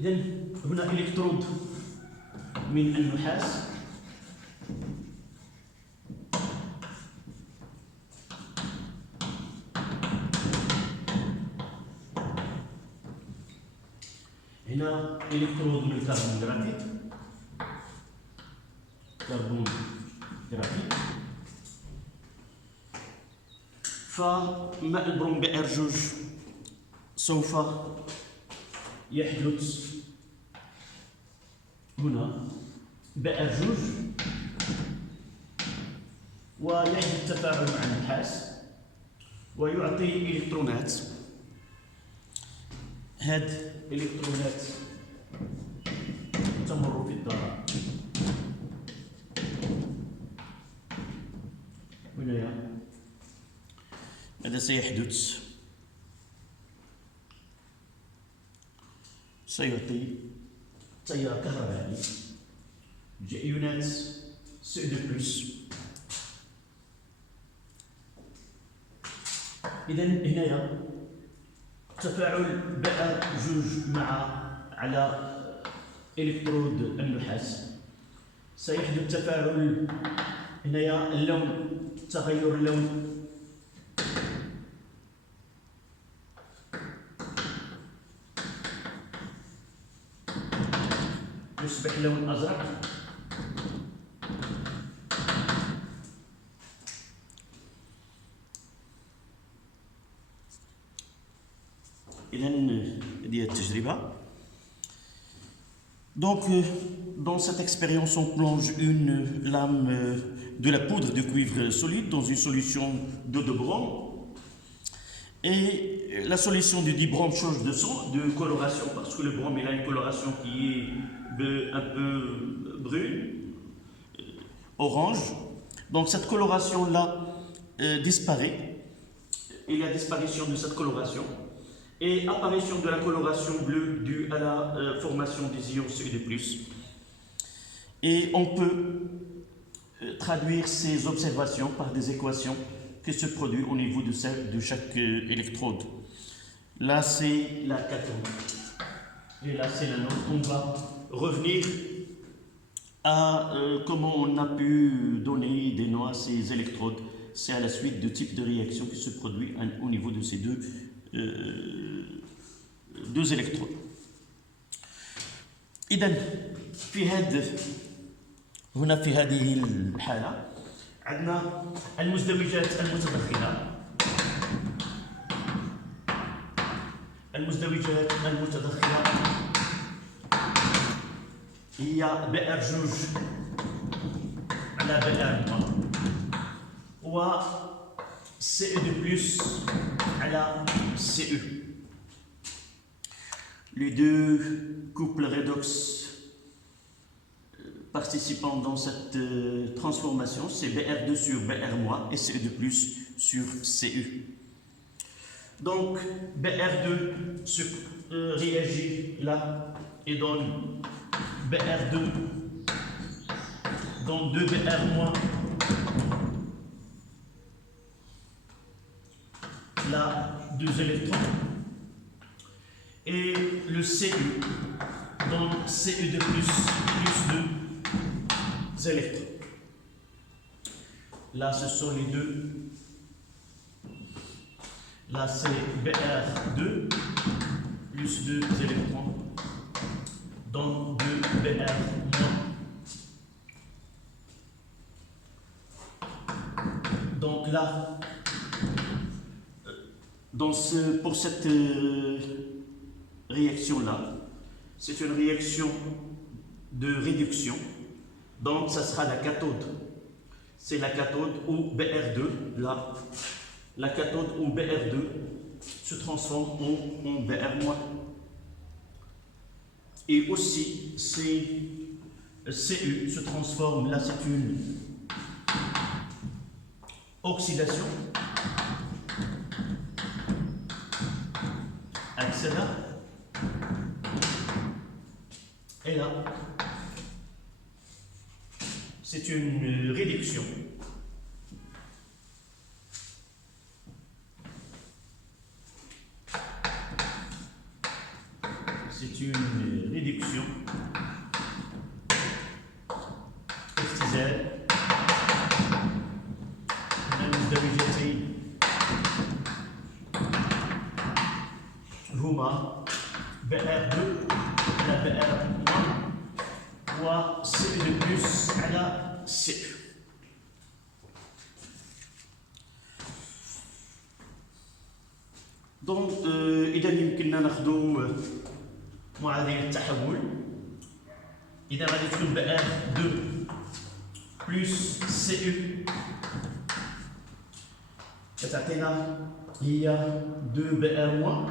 إذا هنا إلكترود من النحاس هنا إلكترود من الكربون جرافيت فماء البروم بئر جوج سوف يحدث هنا بئر جوج ويحدث تفاعل مع النحاس ويعطي إلكترونات. هاد الإلكترونات تمر في الذرة هنايا. ماذا سيحدث؟ سيعطي تيار كهربائي جايونات سي دو بلس. إذا هنايا تفاعل بئر جوج على إلكترود النحاس سيحدث تفاعل. هنايا اللون تغير اللون يصبح لون أزرق. إذا هذه التجربة. Donc, dans cette expérience, on plonge une lame de la poudre de cuivre solide dans une solution d'eau de brome. Et la solution de dibrome change de coloration parce que le brome il a une coloration qui est un peu brune, orange. Donc cette coloration-là disparaît. Il y a disparition de cette coloration et apparition de la coloration bleue due à la formation des ions Cu2+. Et on peut traduire ces observations par des équations qui se produisent au niveau de chaque électrode. Là, c'est la cathode. Et là, c'est la nôtre. On va revenir à comment on a pu donner des noms à ces électrodes. C'est à la suite de types de réactions qui se produisent au niveau de ces deux électrodes. إذن هنا في هذه الحالة عندنا المزدوجات المتدخلة. المزدوجات المتدخلة هي بئر جوج على بئر و Cu2+ على Cu. Les deux couples redox participant dans cette transformation, c'est Br2 sur Br- et Cu2+ sur Cu. Donc Br2 réagit là et donne Br2 dans 2Br-, là 2 électrons, et le Cu donne Cu2+ plus 2 électrons. Là ce sont les deux. Là c'est Br2 plus 2 électrons dans 2 Br-. Donc là, pour cette réaction-là, c'est une réaction de réduction. Donc ça sera la cathode. C'est la cathode où Br2, là, la cathode où Br2 se transforme en Br-. Et aussi, Cu se transforme, là c'est une oxydation, avec là, et là, c'est une réduction. c'est une réduction اختزال من المزدوجتين هما BR2 على BR1 و CE2 plus على CE. دونك إذا يمكننا ناخذ معادلة التحول. إذا غادي تكون BR2 plus CE كتعطينا هي 2BR-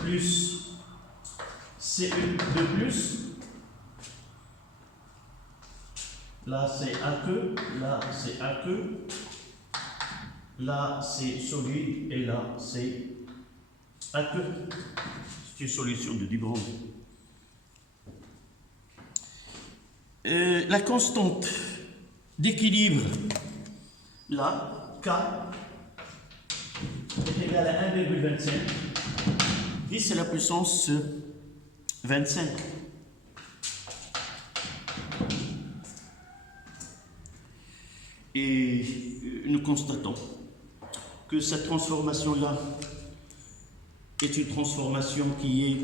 plus CE2 plus. Là c'est aqueux, là c'est aqueux, là c'est solide et là c'est aqueux. C'est une solution de Dubron. La constante d'équilibre, là, K, est égale à 1,25. 10 c'est la puissance 25. Et nous constatons que cette transformation-là est une transformation qui est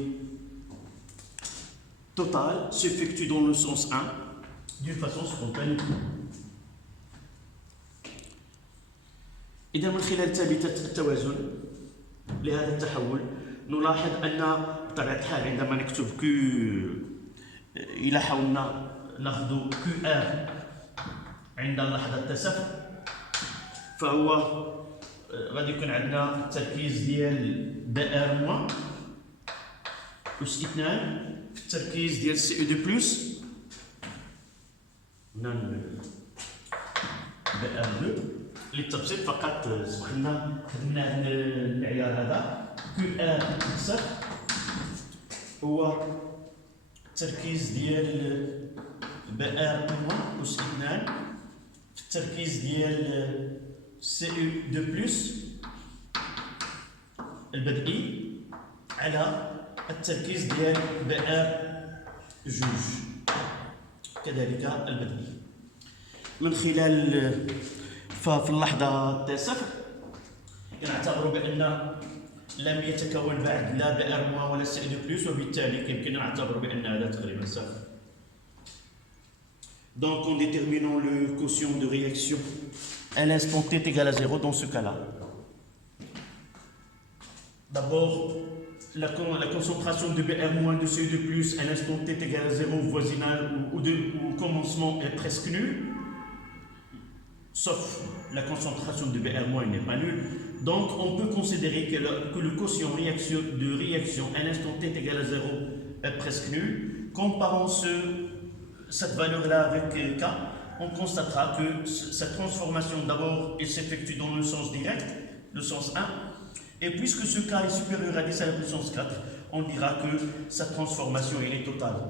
totale, s'effectue dans le sens 1 d'une façon spontanée. إذا من خلال ثابتة التوازن لهذا التحول نلاحظ أن بطبيعة الحال عندما نكتب Q إلى حاولنا ناخذ QR عند لحظة التسافر فهو غادي يكون عندنا التركيز ديال BR- أس 2 في التركيز ديال CE2 plus BR2 للتبسيط فقط سبق لنا خدمنا هذا المعيار هذا QR صفر هو التركيز ديال BR- أس 2 في التركيز ديال CE2 plus البدئي على التركيز ديال BR2 كذلك البدئي. من خلال ففي اللحظة الصفر نعتبر بأن لم يتكون بعد لا BR- ولا CE2 plus وبالتالي يمكن نعتبر بأن هذا تقريبا صفر. Donc en déterminant le quotient de réaction à l'instant t est égal à 0 dans ce cas-là. D'abord, la concentration de BR- de CE2 plus à l'instant t est égal à 0 au voisinage ou au commencement est presque nul, sauf la concentration de BR- n'est pas nulle. Donc on peut considérer que le quotient de réaction à l'instant t est égal à 0 est presque nul. Comparons cette valeur-là avec K, on constatera que cette transformation d'abord s'effectue dans le sens direct, le sens 1, et puisque ce K est supérieur à 10 à la puissance 4, on dira que cette transformation est totale.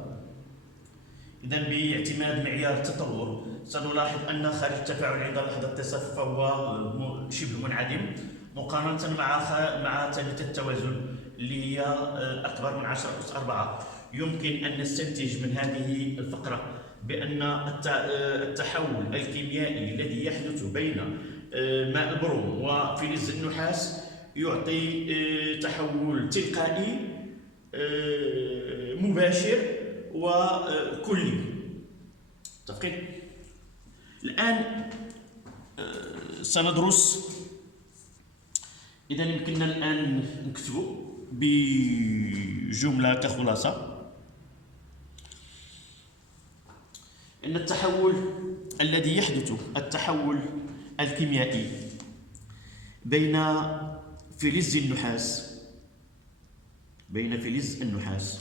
إذا باعتماد معيار التطور سنلاحظ أن خارج التفاعل عند لحظة التصفح فهو شبه منعدم مقارنة مع ثابتة التوازن اللي هي أكبر من 10 أس 4. يمكن أن نستنتج من هذه الفقرة بأن التحول الكيميائي الذي يحدث بين ماء البروم وفلز النحاس يعطي تحول تلقائي مباشر وكلي. متفقين؟ الآن سندرس إذا يمكننا الآن نكتب بجملة كخلاصة أن التحول الذي يحدث التحول الكيميائي بين فلز النحاس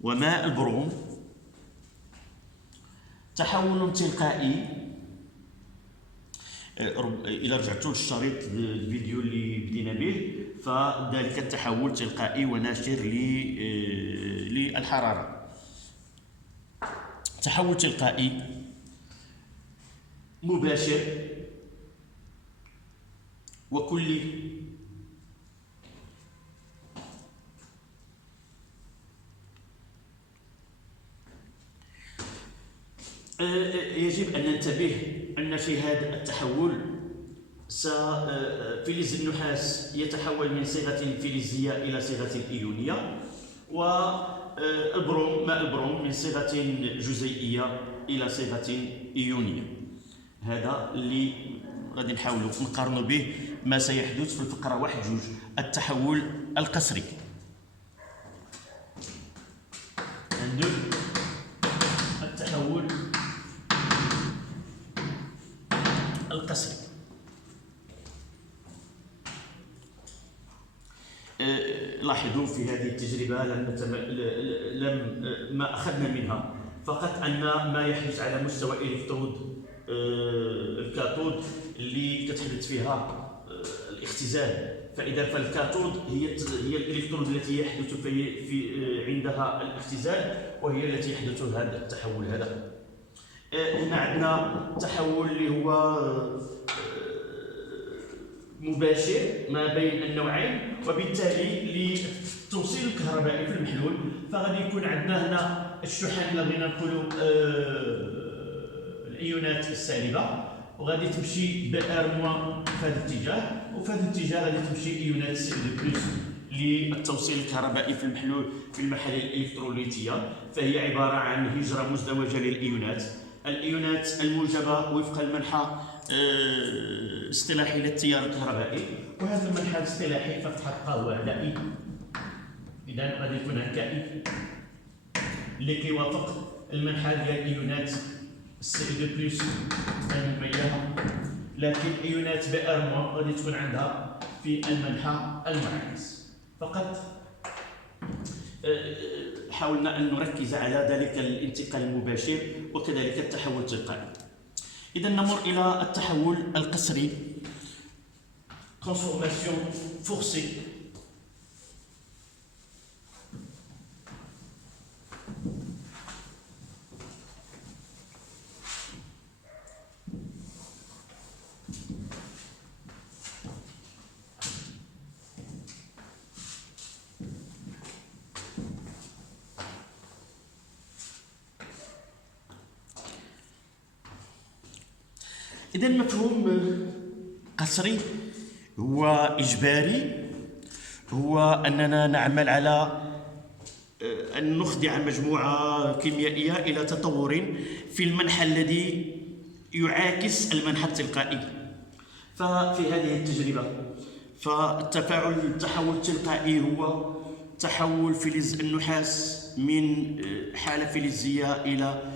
وماء البروم تحول تلقائي. إذا رجعتوا للشريط الفيديو اللي بدينا به فذلك التحول تلقائي وناشر للحرارة. تحول تلقائي مباشر وكلي يجب أن ننتبه أن في هذا التحول فلز النحاس يتحول من صيغة فلزية إلى صيغة إيونية، والبروم ماء البروم من صيغة جزيئية إلى صيغة إيونية. هذا اللي غادي نحاولوا نقارنوا به ما سيحدث في الفقرة 1-2 التحول القسري. عندنا التحول القسري. لاحظوا في هذه التجربة ما أخذنا منها فقط أن ما يحدث على مستوى إلكترود الكاثود اللي كتحدث فيها الاختزال. فإذا فالكاثود هي الإلكترود التي يحدث في عندها الاختزال، وهي التي يحدث هذا التحول. هذا هنا عندنا تحول اللي هو مباشر ما بين النوعين، وبالتالي للتوصيل الكهربائي في المحلول فغادي يكون عندنا هنا الشحن اللي بغينا نقولوا الايونات السالبه، وغادي تمشي بار موان في هذا الاتجاه، وفي هذا الاتجاه غادي تمشي ايونات سي دو بلس للتوصيل الكهربائي في المحلول في المحاليل الالكتروليتيه. فهي عباره عن هجره مزدوجه للايونات. الايونات الموجبه وفق المنحى اصطلاحي للتيار الكهربائي، وهذا المنحى الاصطلاحي فتحققه هو على اي. اذا غادي يكون هكا اي اللي كيوافق المنحى ديال الايونات سي دو بلس المميزه، لكن ايونات بي ار موان غادي تكون عندها في المنحى المعاكس. فقط حاولنا ان نركز على ذلك الانتقال المباشر وكذلك التحول التلقائي. إذا نمر إلى التحول القسري transformation forcée. إذا مفهوم قسري هو إجباري، هو أننا نعمل على أن نخضع مجموعة كيميائية إلى تطور في المنحى الذي يعاكس المنحى التلقائي. ففي هذه التجربة التحول التلقائي هو تحول فلز النحاس من حالة فلزية إلى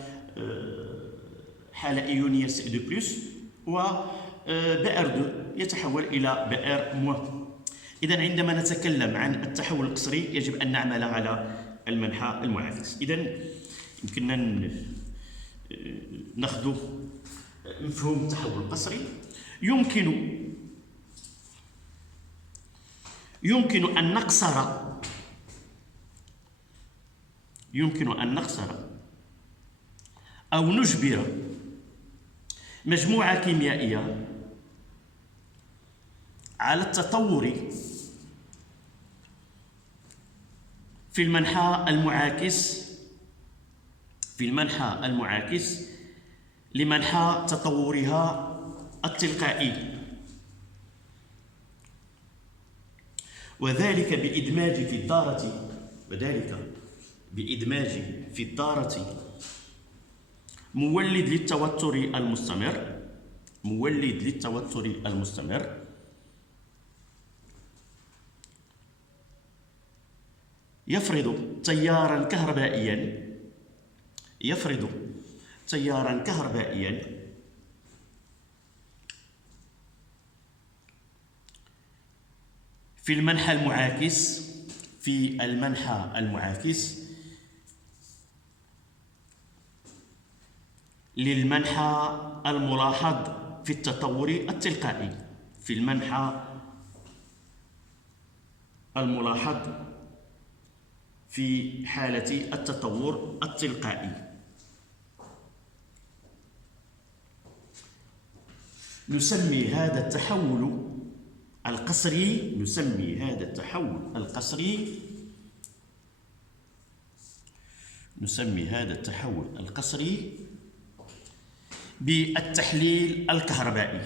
حالة إيونية سي دو بلس، و بئر 2 يتحول إلى بئر موان. إذا عندما نتكلم عن التحول القسري يجب أن نعمل على المنحى المعاكس. إذا يمكننا ناخذ مفهوم التحول القسري. يمكن أن نقصر أو نجبر مجموعة كيميائية على التطور في المنحى المعاكس لمنحى تطورها التلقائي، وذلك بإدماج في الدارة مولد للتوتر المستمر يفرض تيارا كهربائيا في المنحى المعاكس للمنحى الملاحظ في التطور التلقائي، في حالة التطور التلقائي. نسمي هذا التحول القسري بالتحليل الكهربائي.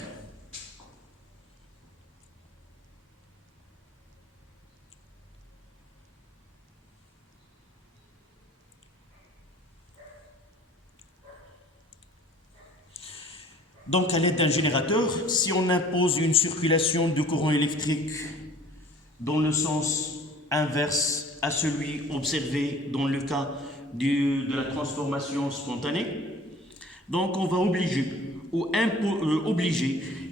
Donc, à l'aide d'un générateur, si on impose une circulation de courant électrique dans le sens inverse à celui observé dans le cas de la transformation spontanée, donc on va obliger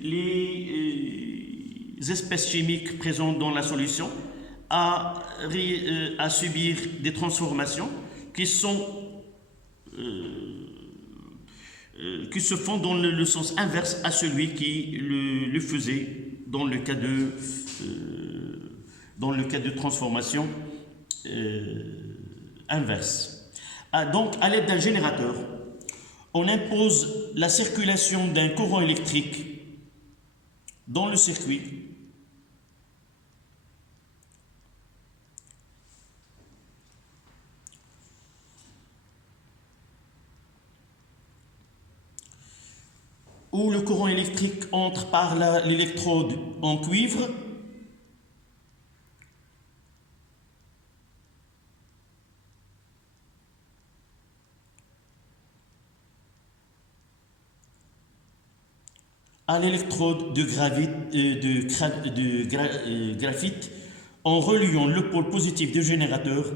les espèces chimiques présentes dans la solution à subir des transformations qui se font dans le sens inverse à celui qui le faisait dans le cas de transformation inverse. Donc, à l'aide d'un générateur, on impose la circulation d'un courant électrique dans le circuit où le courant électrique entre par l'électrode en cuivre à l'électrode de graphite en reliant le pôle positif du générateur